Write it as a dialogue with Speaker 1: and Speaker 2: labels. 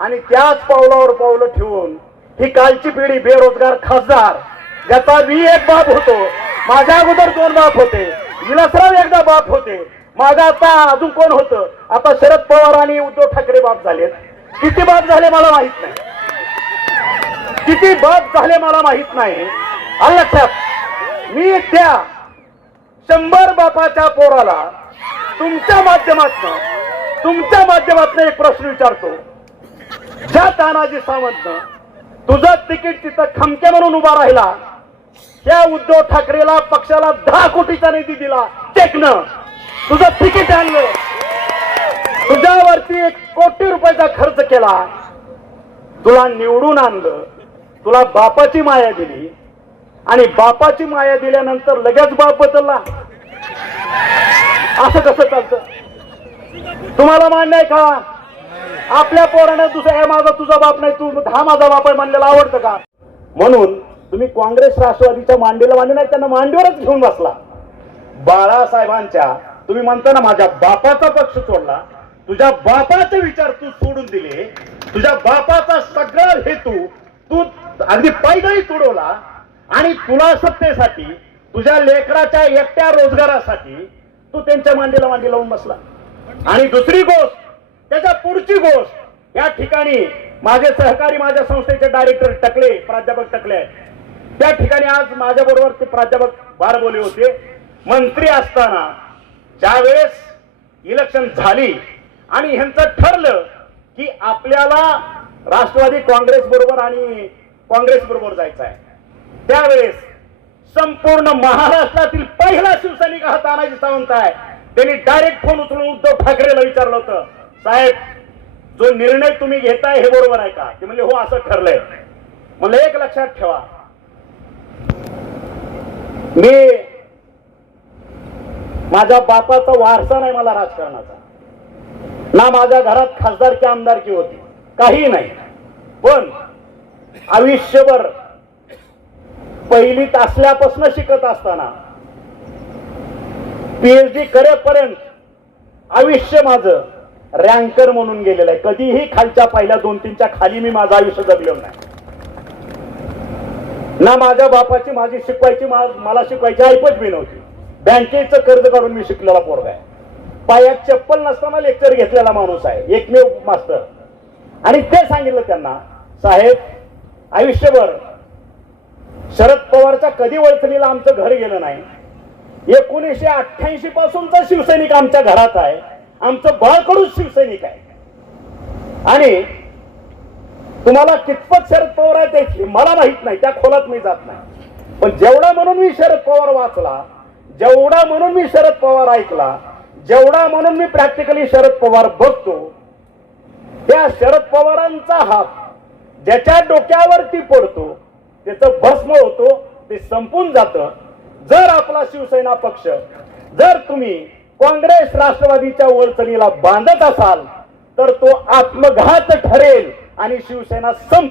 Speaker 1: आणि त्याच पावलावर पावलं ठेवून ही कालची पिढी बेरोजगार खासदार ज्याचा मी एक बाप होतो. माझ्या अगोदर दोन बाप होते. विलासराव एकदा बाप होते. माझा आता अजून कोण होतं? आता शरद पवार आणि उद्धव ठाकरे बाप झालेत. किती बाप झाले मला माहीत नाही. किती बाप झाले मला माहीत नाही. आलं लक्षात. मी त्या शंभर बापाच्या पोराला तुमच्या माध्यमातनं तुमच्या माध्यमातनं एक प्रश्न विचारतो. ज्या तानाजी सावंत तुझं तिकीट तिथं खमके म्हणून उभा राहिला त्या उद्धव ठाकरेला पक्षाला दहा कोटीचा निधी दिला. टेकनं. तुझं तिकीट आणलं. तुझ्यावरती एक कोटी रुपयाचा खर्च केला. तुला निवडून आणलं. तुला बापाची माया दिली. आणि बापाची माया दिल्यानंतर लगेच बाप बदलला. असं कसं चालतं? तुम्हाला मान्य आहे का? आपल्या पोरानं दुसरा माझा तुझा बाप नाही तू हा माझा बाप आहे म्हणलेला आवडतं का? म्हणून तुम्ही काँग्रेस राष्ट्रवादीच्या मांडीला मांडले नाही त्यांना मांडीवरच घेऊन बसला. बाळासाहेबांच्या तुम्ही म्हणता ना माझ्या बापाचा पक्ष सोडला. तुझ्या बापाचे विचार तू सोडून दिले. तुझ्या बापाचा सगळा हेतू तू अगदी पैगळी तुडवला. आणि तुला सत्तेसाठी तुझ्या लेकराच्या एकट्या रोजगारासाठी तू त्यांच्या मांडीला मांडी लावून बसला. आणि दुसरी गोष्ट त्याच्या पुढची गोष्ट या ठिकाणी माझे सहकारी माझ्या संस्थेचे डायरेक्टर टकले प्राध्यापक टकले त्या ठिकाणी आज माझ्या बरोबर ते प्राध्यापक बारबोले होते. मंत्री असताना ज्यावेळेस इलेक्शन झाली आणि ह्यांचं ठरलं की आपल्याला राष्ट्रवादी काँग्रेस बरोबर आणि काँग्रेस बरोबर जायचं आहे. त्यावेळेस संपूर्ण महाराष्ट्रातील पहिला शिवसैनिक हा तानाजी सावंत आहे त्यांनी डायरेक्ट फोन उचलून उद्धव ठाकरेला विचारलं होतं. साहेब जो निर्णय तुम्ही घेताय हे बरोबर आहे का? ते म्हणजे हो असं ठरलंय. मला एक लक्षात ठेवा. मी माझ्या बापाचा वारसा नाही मला राजकारणाचा. ना माझ्या घरात खासदारकी आमदारकी होती. काही नाही. पण आयुष्यभर पहिलीत असल्यापासून शिकत असताना पीएचडी करेपर्यंत आयुष्य माझं रँकर म्हणून गेलेला आहे. कधीही खालच्या पहिल्या दोन तीनच्या खाली मी माझं आयुष्य जगलेलं नाही. ना माझ्या बापाची माझी शिकवायची मला शिकवायची ऐपत बी नव्हती. बँकेचं कर्ज काढून मी शिकलेला पोरगा आहे. पायात चप्पल नसताना लेक्चर घेतलेला माणूस आहे. एकमेव मास्तर. आणि ते सांगितलं त्यांना साहेब आयुष्यभर शरद पवारच्या कधी वळचणीला आमचं घर गेलं नाही? एकोणीसशे अठ्ठ्याऐंशी पासूनचा शिवसैनिक आमच्या घरात आहे. आमचं बाळकडूच शिवसैनिक आहे. आणि तुम्हाला कितपत शरद पवार आहे ते मला माहीत नाही त्या खोलात मी जात नाही. पण जेवढा म्हणून मी शरद पवार वाचला जेवढा म्हणून मी शरद पवार ऐकला जेवढा म्हणून मी प्रॅक्टिकली शरद पवार बघतो त्या शरद पवारांचा हात ज्याच्या डोक्यावरती पडतो त्याचं भस्म होतो ते संपून जातं. जर आपला शिवसेना पक्ष जर तुम्ही काँग्रेस राष्ट्रवादीच्या वर्चणीला बांधत असाल तर तो आत्मघात ठरेल आणि शिवसेना संप